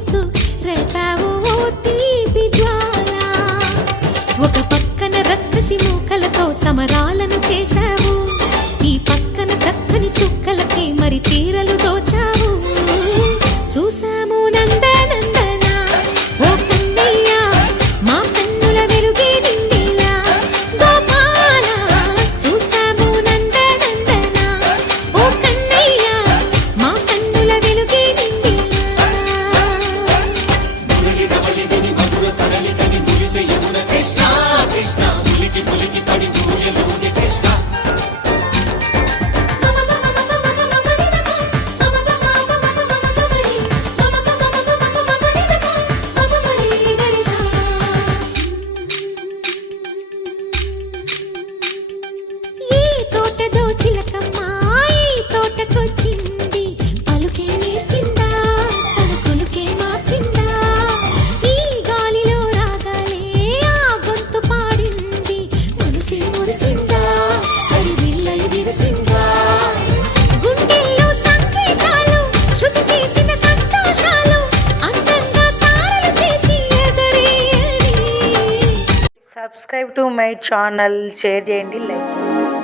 పోస్తూ రేపావు ఓ తీపి జ్వాల. ఒక పక్కన రక్కసి మూకలతో సమరాలను చేశావు, ఈ పక్కన చక్కని చుక్కలకి మరి చీరలు దోచావు. చూసాము నందనందన ఓ కన్నయ్య, మా కన్నుల వెలుగే నిండిలా గోపాల. చూసాము నందనందన ఓ కన్నయ్య, మా కన్నుల వెలుగే నిండిలా. కృష్ణ కృష్ణ ములికి ములికి పడి జూయలోని Krishna. Subscribe to my channel, share చేయండి, లైక్ చేయండి.